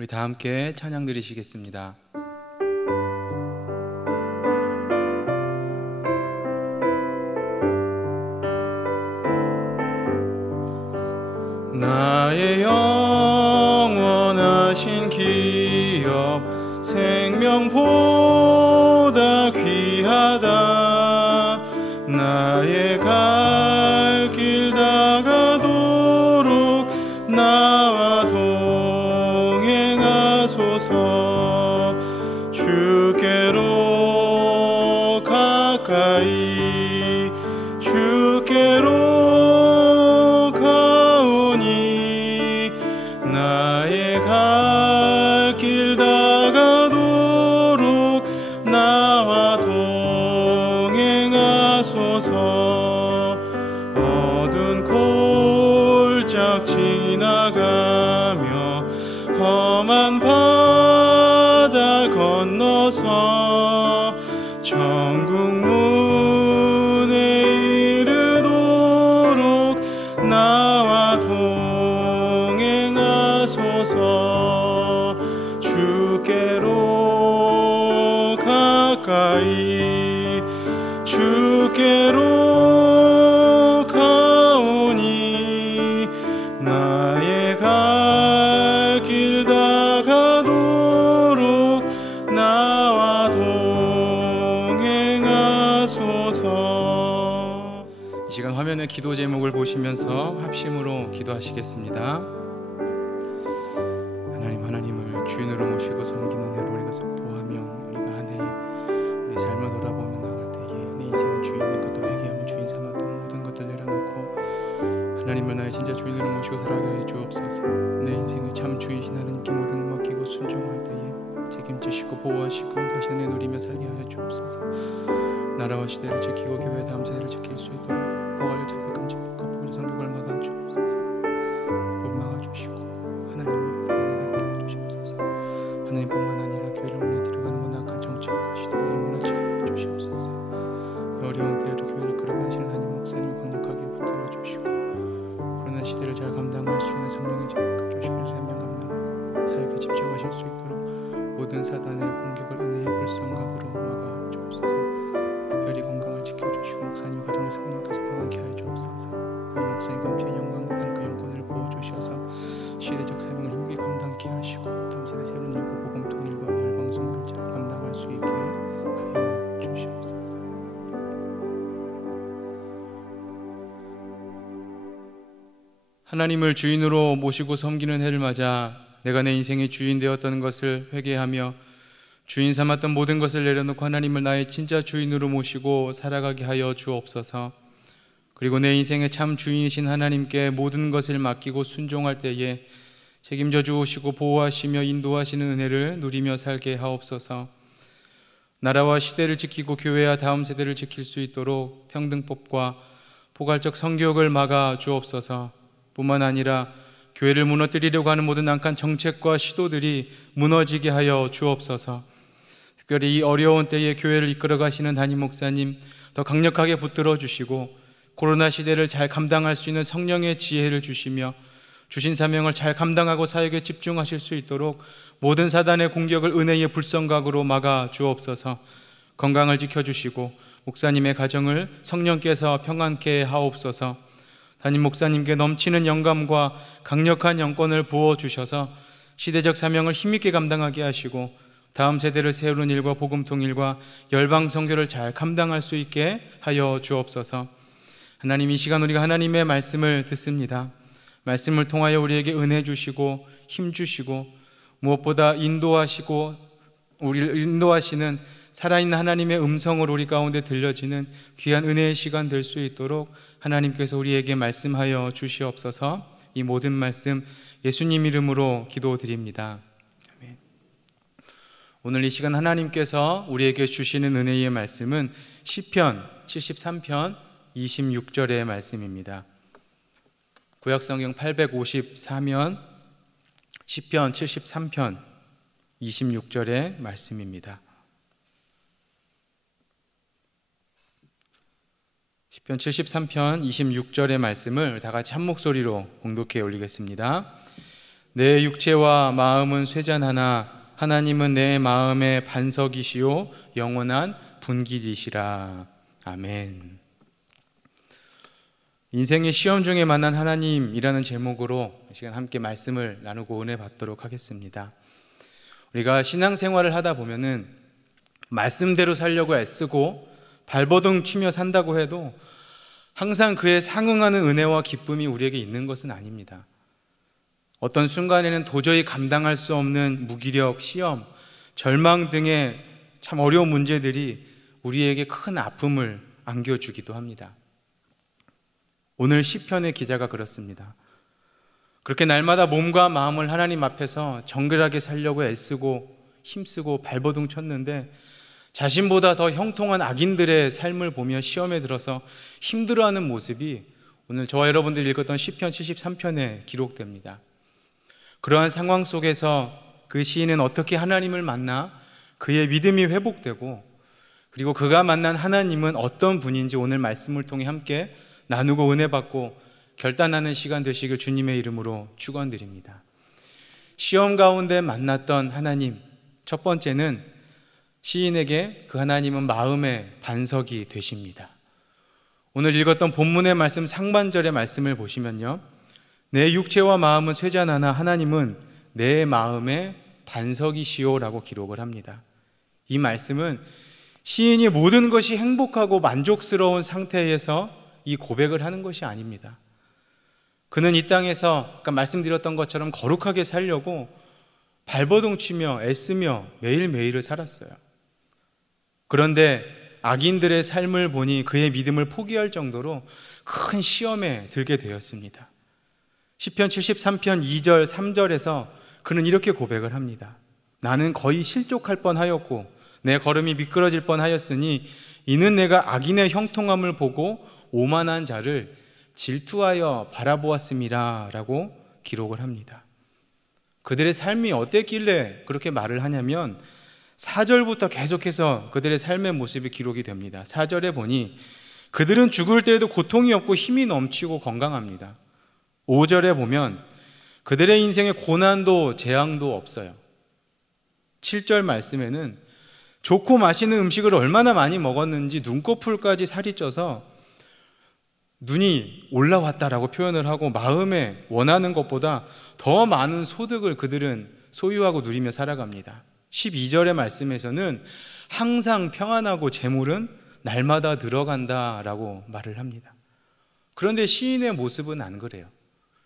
우리 다 함께 찬양 드리시겠습니다. 나의 영원하신 기업 생명보다 귀하다. 나의 갈 길 다가도록 나와 동행하소서. 주께로 가까이 주께로 가오니 나의 갈 길 다가도록 나와 동행하소서. 어두운 골짝 지나가며 험한 바다 건너서 천국 문에 이르도록 나와 동행하소서. 주께로 가까이 주께로 가오니 나의 갈 길 다가도록 나와 동행하소서. 이 시간 화면에 기도 제목을 보시면서 합심으로 기도하시겠습니다. 하나님을 주인으로 모시고 섬기는 은혜로 우리가 선포하며 우리가 한 해에 우리 삶을 돌아보며 나갈 때에 내 인생은 주인 있는 것도 회개하며 주인 삼았던 모든 것들 내려놓고 하나님을 나의 진짜 주인으로 모시고 살아가게 하여 주옵소서. 내 인생의 참 주인이신 하나님께 모든 걸 맡기고 순종할 때에 책임지시고 보호하시고 다시 내 누리며 살게 하여 주옵소서. 나라와 시대를 지키고 교회 다음 세대를 지킬 수 있도록 보관을 참백함 집복과 복을 성격을 막아주옵소서. 복 막아주시고 하나님의 은혜가 함께 해주시옵소서. 하나님뿐만 아니라 교회를 무너뜨려가는 문화과 정치과 시도를 무너지게 하여 주시옵소서. 어려운 때에도 교회를 끌어가시는 하나님 목사님 강력하게 붙들어 주시고 그러나 시대를 잘 감당할 수 있는 성령의 자격과 주시고 생명 감당하고 사역에 집중하실 수 있도록 모든 사단의 공격을 은혜의 불성각으로 막아 주옵소서. 특별히 건강을 지켜주시고 목사님 가정을 성령께서 평안케 하여 주옵소서. 목사님 겸비한 영광과 그 영권을 부어주셔서 시대적 사명을 힘있게 감당케 하시고 다음 세대 새로운 일과 복음 통일과 열방송을 잘 감당할 수 있게 하여 주시옵소서. 하나님을 주인으로 모시고 섬기는 해를 맞아 내가 내 인생의 주인 되었던 것을 회개하며 주인 삼았던 모든 것을 내려놓고 하나님을 나의 진짜 주인으로 모시고 살아가게 하여 주옵소서. 그리고 내 인생의 참 주인이신 하나님께 모든 것을 맡기고 순종할 때에 책임져 주시고 보호하시며 인도하시는 은혜를 누리며 살게 하옵소서. 나라와 시대를 지키고 교회와 다음 세대를 지킬 수 있도록 평등법과 포괄적 성교육을 막아 주옵소서. 뿐만 아니라 교회를 무너뜨리려고 하는 모든 난칸 정책과 시도들이 무너지게 하여 주옵소서. 특별히 이 어려운 때에 교회를 이끌어 가시는 담임 목사님 더 강력하게 붙들어 주시고 코로나 시대를 잘 감당할 수 있는 성령의 지혜를 주시며 주신 사명을 잘 감당하고 사역에 집중하실 수 있도록 모든 사단의 공격을 은혜의 불성각으로 막아 주옵소서. 건강을 지켜주시고 목사님의 가정을 성령께서 평안케 하옵소서. 담임 목사님께 넘치는 영감과 강력한 영권을 부어주셔서 시대적 사명을 힘있게 감당하게 하시고 다음 세대를 세우는 일과 복음 통일과 열방 선교를 잘 감당할 수 있게 하여 주옵소서. 하나님, 이 시간 우리가 하나님의 말씀을 듣습니다. 말씀을 통하여 우리에게 은혜 주시고 힘 주시고 무엇보다 우리를 인도하시는 살아있는 하나님의 음성으로 우리 가운데 들려지는 귀한 은혜의 시간 될 수 있도록 하나님께서 우리에게 말씀하여 주시옵소서. 이 모든 말씀 예수님 이름으로 기도드립니다. 아멘. 오늘 이 시간 하나님께서 우리에게 주시는 은혜의 말씀은 시편 73편 26절의 말씀입니다. 구약성경 854면 시편 73편 26절의 말씀입니다. 시편 73편 26절의 말씀을 다 같이 한 목소리로 공독해 올리겠습니다. 내 육체와 마음은 쇠잔하나 하나님은 내 마음의 반석이시요 영원한 분깃이시라. 아멘. 인생의 시험 중에 만난 하나님이라는 제목으로 이 시간 함께 말씀을 나누고 은혜 받도록 하겠습니다. 우리가 신앙생활을 하다 보면은 말씀대로 살려고 애쓰고 발버둥 치며 산다고 해도 항상 그에 상응하는 은혜와 기쁨이 우리에게 있는 것은 아닙니다. 어떤 순간에는 도저히 감당할 수 없는 무기력, 시험, 절망 등의 참 어려운 문제들이 우리에게 큰 아픔을 안겨주기도 합니다. 오늘 시편의 기자가 그렇습니다. 그렇게 날마다 몸과 마음을 하나님 앞에서 정결하게 살려고 애쓰고 힘쓰고 발버둥 쳤는데 자신보다 더 형통한 악인들의 삶을 보며 시험에 들어서 힘들어하는 모습이 오늘 저와 여러분들이 읽었던 시편 73편에 기록됩니다. 그러한 상황 속에서 그 시인은 어떻게 하나님을 만나 그의 믿음이 회복되고 그리고 그가 만난 하나님은 어떤 분인지 오늘 말씀을 통해 함께 나누고 은혜 받고 결단하는 시간 되시길 주님의 이름으로 축원드립니다. 시험 가운데 만났던 하나님, 첫 번째는 시인에게 그 하나님은 마음의 반석이 되십니다. 오늘 읽었던 본문의 말씀 상반절의 말씀을 보시면요, 내 육체와 마음은 쇠잔하나 하나님은 내 마음의 반석이시오 라고 기록을 합니다. 이 말씀은 시인이 모든 것이 행복하고 만족스러운 상태에서 이 고백을 하는 것이 아닙니다. 그는 이 땅에서 아까 말씀드렸던 것처럼 거룩하게 살려고 발버둥 치며 애쓰며 매일매일을 살았어요. 그런데 악인들의 삶을 보니 그의 믿음을 포기할 정도로 큰 시험에 들게 되었습니다. 시편 73편 2절 3절에서 그는 이렇게 고백을 합니다. 나는 거의 실족할 뻔하였고 내 걸음이 미끄러질 뻔하였으니 이는 내가 악인의 형통함을 보고 오만한 자를 질투하여 바라보았음이라 라고 기록을 합니다. 그들의 삶이 어땠길래 그렇게 말을 하냐면 4절부터 계속해서 그들의 삶의 모습이 기록이 됩니다. 4절에 보니 그들은 죽을 때에도 고통이 없고 힘이 넘치고 건강합니다. 5절에 보면 그들의 인생에 고난도 재앙도 없어요. 7절 말씀에는 좋고 맛있는 음식을 얼마나 많이 먹었는지 눈꺼풀까지 살이 쪄서 눈이 올라왔다라고 표현을 하고 마음에 원하는 것보다 더 많은 소득을 그들은 소유하고 누리며 살아갑니다. 12절의 말씀에서는 항상 평안하고 재물은 날마다 들어간다라고 말을 합니다. 그런데 시인의 모습은 안 그래요.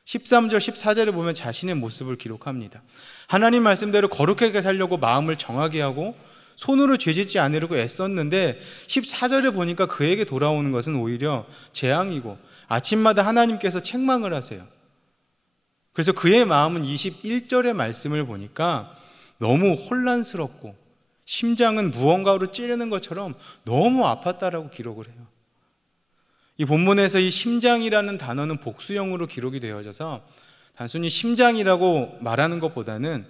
13절, 14절에 보면 자신의 모습을 기록합니다. 하나님 말씀대로 거룩하게 살려고 마음을 정하게 하고 손으로 죄짓지 않으려고 애썼는데 14절에 보니까 그에게 돌아오는 것은 오히려 재앙이고 아침마다 하나님께서 책망을 하세요. 그래서 그의 마음은 21절의 말씀을 보니까 너무 혼란스럽고 심장은 무언가로 찌르는 것처럼 너무 아팠다라고 기록을 해요. 이 본문에서 이 심장이라는 단어는 복수형으로 기록이 되어져서 단순히 심장이라고 말하는 것보다는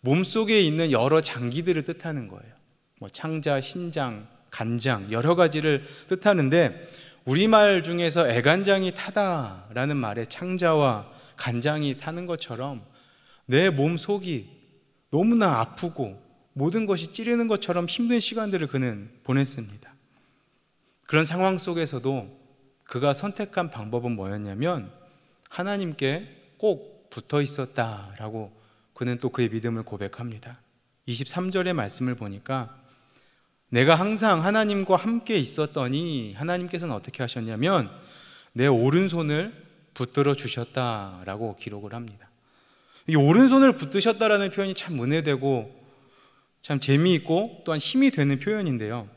몸속에 있는 여러 장기들을 뜻하는 거예요. 창자, 신장, 간장 여러 가지를 뜻하는데 우리말 중에서 애간장이 타다라는 말에 창자와 간장이 타는 것처럼 내 몸속이 너무나 아프고 모든 것이 찌르는 것처럼 힘든 시간들을 그는 보냈습니다. 그런 상황 속에서도 그가 선택한 방법은 뭐였냐면 하나님께 꼭 붙어 있었다라고 그는 또 그의 믿음을 고백합니다. 23절의 말씀을 보니까 내가 항상 하나님과 함께 있었더니 하나님께서는 어떻게 하셨냐면 내 오른손을 붙들어 주셨다라고 기록을 합니다. 이 오른손을 붙드셨다라는 표현이 참 은혜되고 참 재미있고 또한 힘이 되는 표현인데요,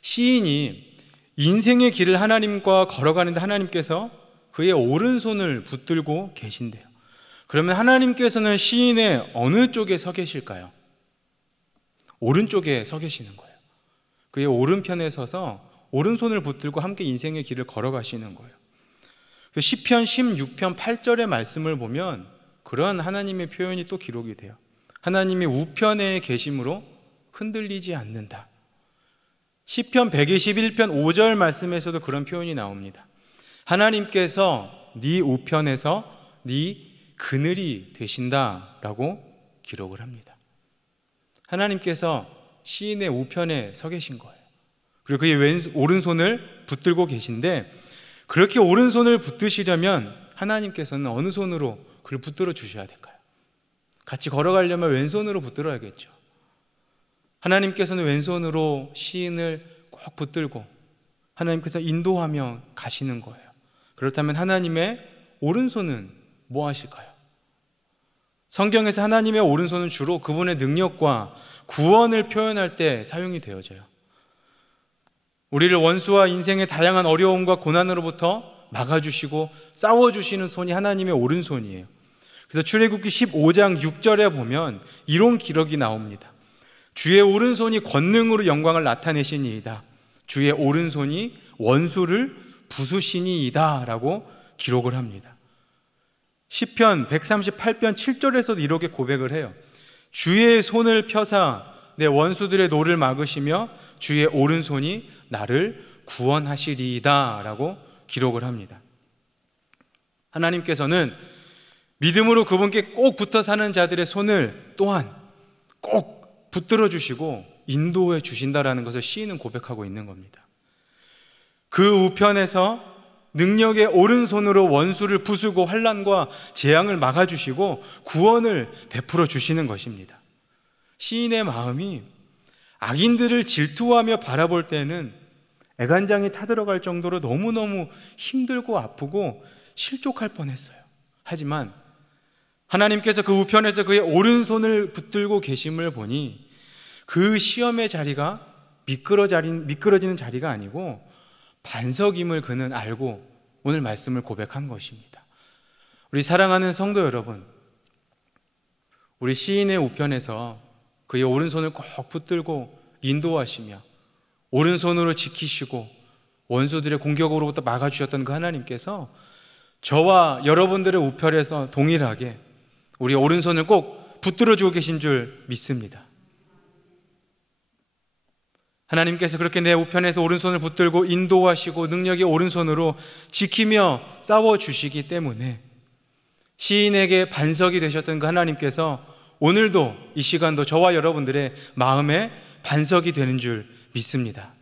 시인이 인생의 길을 하나님과 걸어가는데 하나님께서 그의 오른손을 붙들고 계신대요. 그러면 하나님께서는 시인의 어느 쪽에 서 계실까요? 오른쪽에 서 계시는 거예요. 그의 오른편에 서서 오른손을 붙들고 함께 인생의 길을 걸어가시는 거예요. 시편 16편 8절의 말씀을 보면 그런 하나님의 표현이 또 기록이 돼요. 하나님이 우편에 계심으로 흔들리지 않는다. 시편 121편 5절 말씀에서도 그런 표현이 나옵니다. 하나님께서 네 우편에서 네 그늘이 되신다라고 기록을 합니다. 하나님께서 시인의 우편에 서 계신 거예요. 그리고 그의 오른손을 붙들고 계신데 그렇게 오른손을 붙드시려면 하나님께서는 어느 손으로 그를 붙들어 주셔야 될까요? 같이 걸어가려면 왼손으로 붙들어야겠죠. 하나님께서는 왼손으로 시인을 꼭 붙들고 하나님께서 인도하며 가시는 거예요. 그렇다면 하나님의 오른손은 뭐 하실까요? 성경에서 하나님의 오른손은 주로 그분의 능력과 구원을 표현할 때 사용이 되어져요. 우리를 원수와 인생의 다양한 어려움과 고난으로부터 막아주시고 싸워주시는 손이 하나님의 오른손이에요. 그래서 출애굽기 15장 6절에 보면 이런 기록이 나옵니다. 주의 오른손이 권능으로 영광을 나타내시니이다. 주의 오른손이 원수를 부수시니이다 라고 기록을 합니다. 시편 138편 7절에서도 이렇게 고백을 해요. 주의 손을 펴사 내 원수들의 노를 막으시며 주의 오른손이 나를 구원하시리이다 라고 기록을 합니다. 하나님께서는 믿음으로 그분께 꼭 붙어 사는 자들의 손을 또한 꼭 붙들어 주시고 인도해 주신다라는 것을 시인은 고백하고 있는 겁니다. 그 우편에서 능력의 오른손으로 원수를 부수고 환난과 재앙을 막아주시고 구원을 베풀어 주시는 것입니다. 시인의 마음이 악인들을 질투하며 바라볼 때는 애간장이 타들어갈 정도로 너무너무 힘들고 아프고 실족할 뻔했어요. 하지만 하나님께서 그 우편에서 그의 오른손을 붙들고 계심을 보니 그 시험의 자리가 미끄러지는 자리가 아니고 반석임을 그는 알고 오늘 말씀을 고백한 것입니다. 우리 사랑하는 성도 여러분, 우리 시인의 우편에서 그의 오른손을 꼭 붙들고 인도하시며 오른손으로 지키시고 원수들의 공격으로부터 막아주셨던 그 하나님께서 저와 여러분들의 우편에서 동일하게 우리 오른손을 꼭 붙들어주고 계신 줄 믿습니다. 하나님께서 그렇게 내 우편에서 오른손을 붙들고 인도하시고 능력의 오른손으로 지키며 싸워주시기 때문에 시인에게 반석이 되셨던 그 하나님께서 오늘도 이 시간도 저와 여러분들의 마음의 반석이 되는 줄 믿습니다.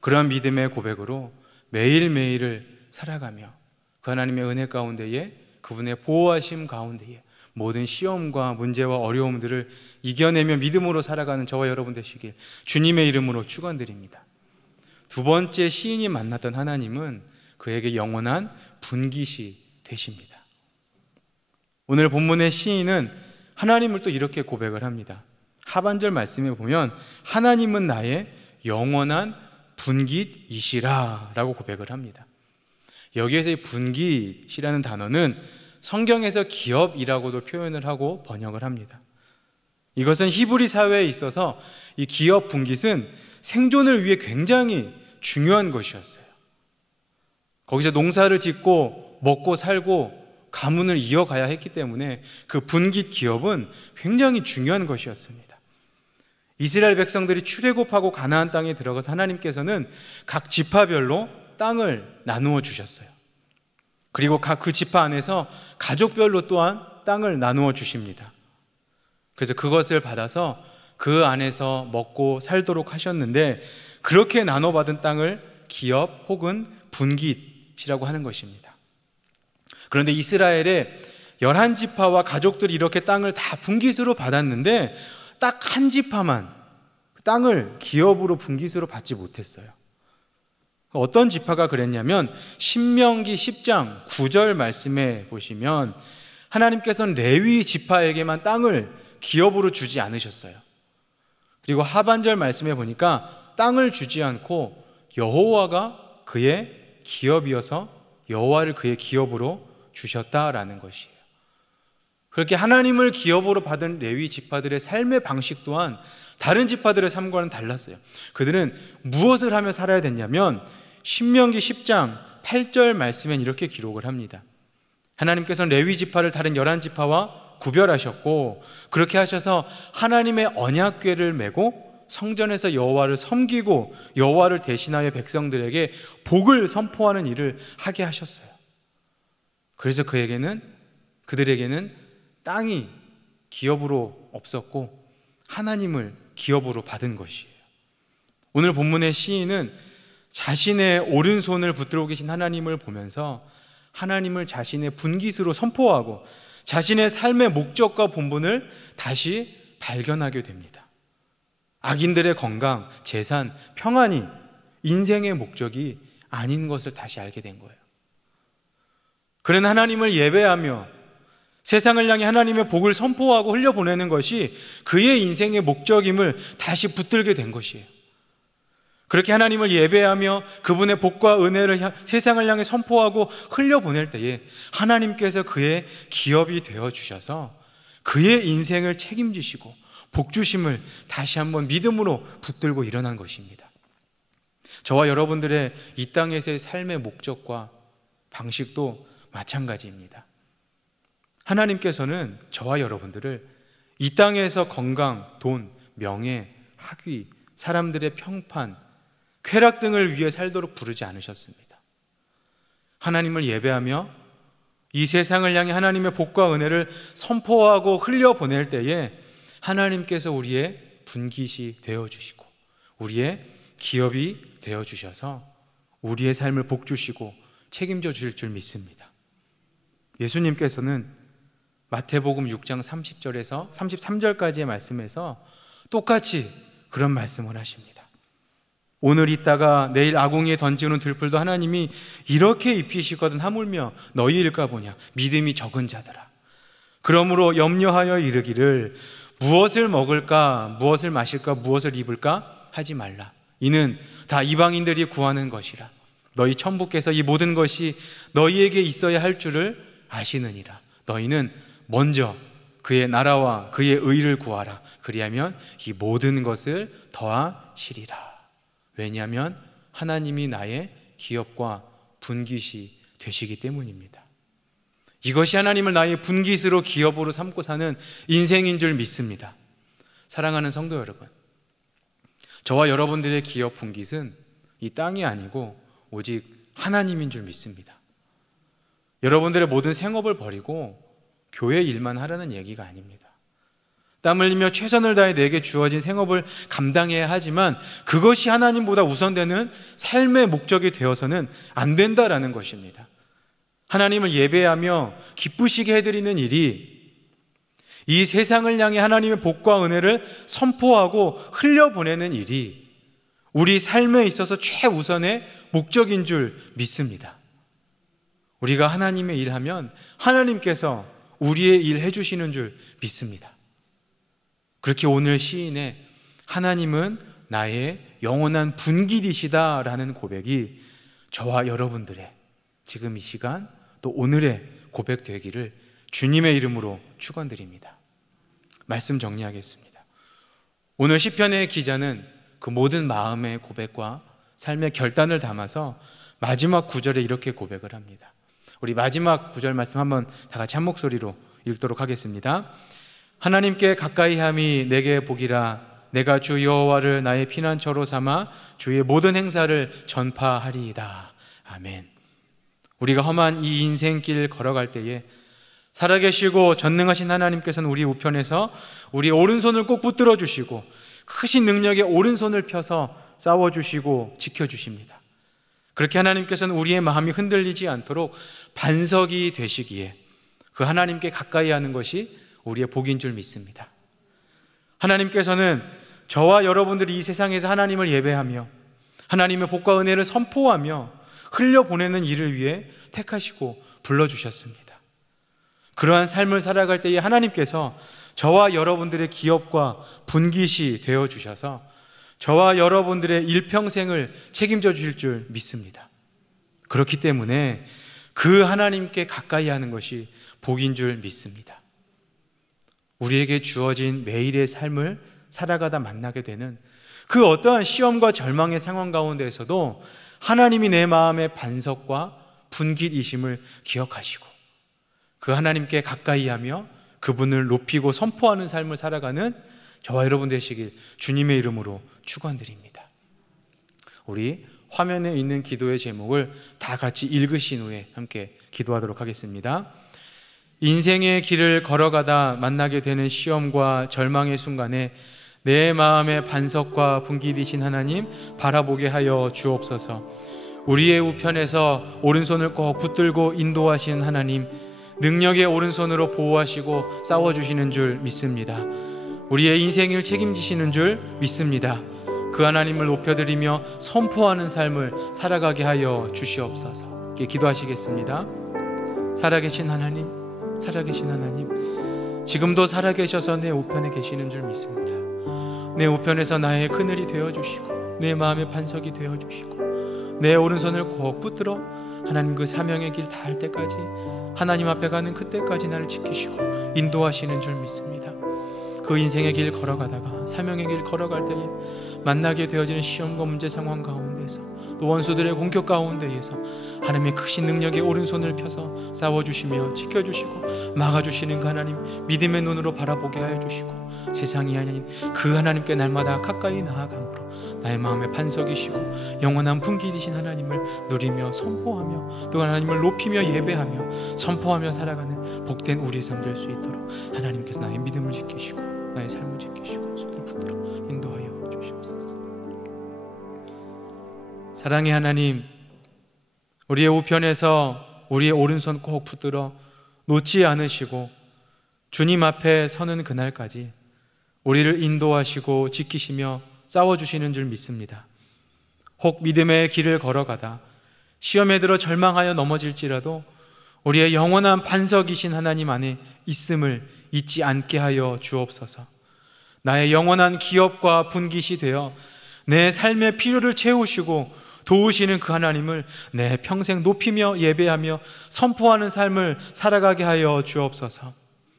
그러한 믿음의 고백으로 매일매일을 살아가며 그 하나님의 은혜 가운데에, 그분의 보호하심 가운데에 모든 시험과 문제와 어려움들을 이겨내며 믿음으로 살아가는 저와 여러분 되시길 주님의 이름으로 축원드립니다. 두 번째 시인이 만났던 하나님은 그에게 영원한 분깃이 되십니다. 오늘 본문의 시인은 하나님을 또 이렇게 고백을 합니다. 하반절 말씀에 보면 하나님은 나의 영원한 분깃이시라 라고 고백을 합니다. 여기에서 이 분깃이라는 단어는 성경에서 기업이라고도 표현을 하고 번역을 합니다. 이것은 히브리 사회에 있어서 이 기업 분깃은 생존을 위해 굉장히 중요한 것이었어요. 거기서 농사를 짓고 먹고 살고 가문을 이어가야 했기 때문에 그 분깃 기업은 굉장히 중요한 것이었습니다. 이스라엘 백성들이 출애굽하고 가나안 땅에 들어가서 하나님께서는 각 지파별로 땅을 나누어 주셨어요. 그리고 각 그 지파 안에서 가족별로 또한 땅을 나누어 주십니다. 그래서 그것을 받아서 그 안에서 먹고 살도록 하셨는데, 그렇게 나눠받은 땅을 기업 혹은 분깃이라고 하는 것입니다. 그런데 이스라엘의 11지파와 가족들이 이렇게 땅을 다 분깃으로 받았는데 딱 한 지파만 땅을 기업으로 분깃으로 받지 못했어요. 어떤 지파가 그랬냐면 신명기 10장 9절 말씀에 보시면 하나님께서는 레위 지파에게만 땅을 기업으로 주지 않으셨어요. 그리고 하반절 말씀에 보니까 땅을 주지 않고 여호와가 그의 기업이어서 여호와를 그의 기업으로 주셨다라는 것이에요. 그렇게 하나님을 기업으로 받은 레위 지파들의 삶의 방식 또한 다른 지파들의 삶과는 달랐어요. 그들은 무엇을 하며 살아야 됐냐면 신명기 10장 8절 말씀엔 이렇게 기록을 합니다. 하나님께서는 레위 지파를 다른 11지파와 구별하셨고 그렇게 하셔서 하나님의 언약궤를 메고 성전에서 여호와를 섬기고 여호와를 대신하여 백성들에게 복을 선포하는 일을 하게 하셨어요. 그래서 그들에게는 땅이 기업으로 없었고 하나님을 기업으로 받은 것이에요. 오늘 본문의 시인은 자신의 오른손을 붙들고 계신 하나님을 보면서 하나님을 자신의 분깃으로 선포하고 자신의 삶의 목적과 본분을 다시 발견하게 됩니다. 악인들의 건강, 재산, 평안이 인생의 목적이 아닌 것을 다시 알게 된 거예요. 그는 하나님을 예배하며 세상을 향해 하나님의 복을 선포하고 흘려보내는 것이 그의 인생의 목적임을 다시 붙들게 된 것이에요. 그렇게 하나님을 예배하며 그분의 복과 은혜를 세상을 향해 선포하고 흘려보낼 때에 하나님께서 그의 기업이 되어주셔서 그의 인생을 책임지시고 복주심을 다시 한번 믿음으로 붙들고 일어난 것입니다. 저와 여러분들의 이 땅에서의 삶의 목적과 방식도 마찬가지입니다. 하나님께서는 저와 여러분들을 이 땅에서 건강, 돈, 명예, 학위, 사람들의 평판, 쾌락 등을 위해 살도록 부르지 않으셨습니다. 하나님을 예배하며 이 세상을 향해 하나님의 복과 은혜를 선포하고 흘려보낼 때에 하나님께서 우리의 분깃이 되어주시고 우리의 기업이 되어주셔서 우리의 삶을 복주시고 책임져 주실 줄 믿습니다. 예수님께서는 마태복음 6장 30절에서 33절까지의 말씀에서 똑같이 그런 말씀을 하십니다. 오늘 있다가 내일 아궁이에 던지는 들풀도 하나님이 이렇게 입히시거든 하물며 너희일까 보냐 믿음이 적은 자들아. 그러므로 염려하여 이르기를 무엇을 먹을까 무엇을 마실까 무엇을 입을까 하지 말라. 이는 다 이방인들이 구하는 것이라. 너희 천부께서 이 모든 것이 너희에게 있어야 할 줄을 아시느니라. 너희는 먼저 그의 나라와 그의 의를 구하라. 그리하면 이 모든 것을 더하시리라. 왜냐하면 하나님이 나의 기업과 분깃이 되시기 때문입니다. 이것이 하나님을 나의 분깃으로 기업으로 삼고 사는 인생인 줄 믿습니다. 사랑하는 성도 여러분, 저와 여러분들의 기업 분깃은 이 땅이 아니고 오직 하나님인 줄 믿습니다. 여러분들의 모든 생업을 버리고 교회 일만 하라는 얘기가 아닙니다. 땀 흘리며 최선을 다해 내게 주어진 생업을 감당해야 하지만 그것이 하나님보다 우선되는 삶의 목적이 되어서는 안 된다라는 것입니다. 하나님을 예배하며 기쁘시게 해드리는 일이 이 세상을 향해 하나님의 복과 은혜를 선포하고 흘려보내는 일이 우리 삶에 있어서 최우선의 목적인 줄 믿습니다. 우리가 하나님의 일하면 하나님께서 우리의 일 해주시는 줄 믿습니다. 그렇게 오늘 시인의 하나님은 나의 영원한 분깃이시다라는 고백이 저와 여러분들의 지금 이 시간 또 오늘의 고백되기를 주님의 이름으로 축원드립니다. 말씀 정리하겠습니다. 오늘 시편의 기자는 그 모든 마음의 고백과 삶의 결단을 담아서 마지막 구절에 이렇게 고백을 합니다. 우리 마지막 구절 말씀 한번 다 같이 한 목소리로 읽도록 하겠습니다. 하나님께 가까이함이 내게 복이라. 내가 주 여호와를 나의 피난처로 삼아 주의 모든 행사를 전파하리이다. 아멘. 우리가 험한 이 인생길 걸어갈 때에 살아계시고 전능하신 하나님께서는 우리 우편에서 우리 오른손을 꼭 붙들어 주시고 크신 능력의 오른손을 펴서 싸워주시고 지켜주십니다. 그렇게 하나님께서는 우리의 마음이 흔들리지 않도록 반석이 되시기에 그 하나님께 가까이 하는 것이 우리의 복인 줄 믿습니다. 하나님께서는 저와 여러분들이 이 세상에서 하나님을 예배하며 하나님의 복과 은혜를 선포하며 흘려보내는 일을 위해 택하시고 불러주셨습니다. 그러한 삶을 살아갈 때에 하나님께서 저와 여러분들의 기업과 분깃이 되어주셔서 저와 여러분들의 일평생을 책임져 주실 줄 믿습니다. 그렇기 때문에 그 하나님께 가까이 하는 것이 복인 줄 믿습니다. 우리에게 주어진 매일의 삶을 살아가다 만나게 되는 그 어떠한 시험과 절망의 상황 가운데에서도 하나님이 내 마음의 반석과 분깃이심을 기억하시고 그 하나님께 가까이 하며 그분을 높이고 선포하는 삶을 살아가는 저와 여러분 되시길 주님의 이름으로 축원드립니다. 우리 화면에 있는 기도의 제목을 다 같이 읽으신 후에 함께 기도하도록 하겠습니다. 인생의 길을 걸어가다 만나게 되는 시험과 절망의 순간에 내 마음의 반석과 분깃이신 하나님 바라보게 하여 주옵소서. 우리의 우편에서 오른손을 꼭 붙들고 인도하신 하나님, 능력의 오른손으로 보호하시고 싸워주시는 줄 믿습니다. 우리의 인생을 책임지시는 줄 믿습니다. 그 하나님을 높여드리며 선포하는 삶을 살아가게 하여 주시옵소서. 기도하시겠습니다. 살아계신 하나님, 살아계신 하나님, 지금도 살아계셔서 내 우편에 계시는 줄 믿습니다. 내 우편에서 나의 그늘이 되어주시고 내 마음의 반석이 되어주시고 내 오른손을 꼭 붙들어 하나님 그 사명의 길 닿을 때까지 하나님 앞에 가는 그때까지 나를 지키시고 인도하시는 줄 믿습니다. 그 인생의 길 걸어가다가 사명의 길 걸어갈 때에 만나게 되어지는 시험과 문제 상황 가운데서 또 원수들의 공격 가운데에서 하나님의 크신 능력의 오른손을 펴서 싸워주시며 지켜주시고 막아주시는 그 하나님 믿음의 눈으로 바라보게 하여 주시고 세상이 아닌 그 하나님께 날마다 가까이 나아감으로 나의 마음의 반석이시고 영원한 분깃이신 하나님을 누리며 선포하며 또 하나님을 높이며 예배하며 선포하며 살아가는 복된 우리의 삶 될 수 있도록 하나님께서 나의 믿음을 지키시고 나의 삶을 지키시고 손을 붙들어 인도하여 주시옵소서. 사랑의 하나님, 우리의 우편에서 우리의 오른손 꼭 붙들어 놓지 않으시고 주님 앞에 서는 그날까지 우리를 인도하시고 지키시며 싸워주시는 줄 믿습니다. 혹 믿음의 길을 걸어가다 시험에 들어 절망하여 넘어질지라도 우리의 영원한 반석이신 하나님 안에 있음을 잊지 않게 하여 주옵소서. 나의 영원한 기업과 분깃이 되어 내 삶의 필요를 채우시고 도우시는 그 하나님을 내 평생 높이며 예배하며 선포하는 삶을 살아가게 하여 주옵소서.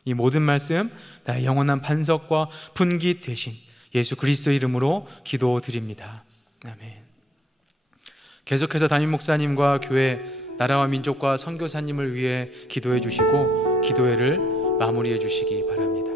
이 모든 말씀 나의 영원한 반석과 분깃 되신 예수 그리스도 이름으로 기도드립니다. 아멘. 계속해서 담임 목사님과 교회, 나라와 민족과 선교사님을 위해 기도해 주시고 기도회를 마무리해 주시기 바랍니다.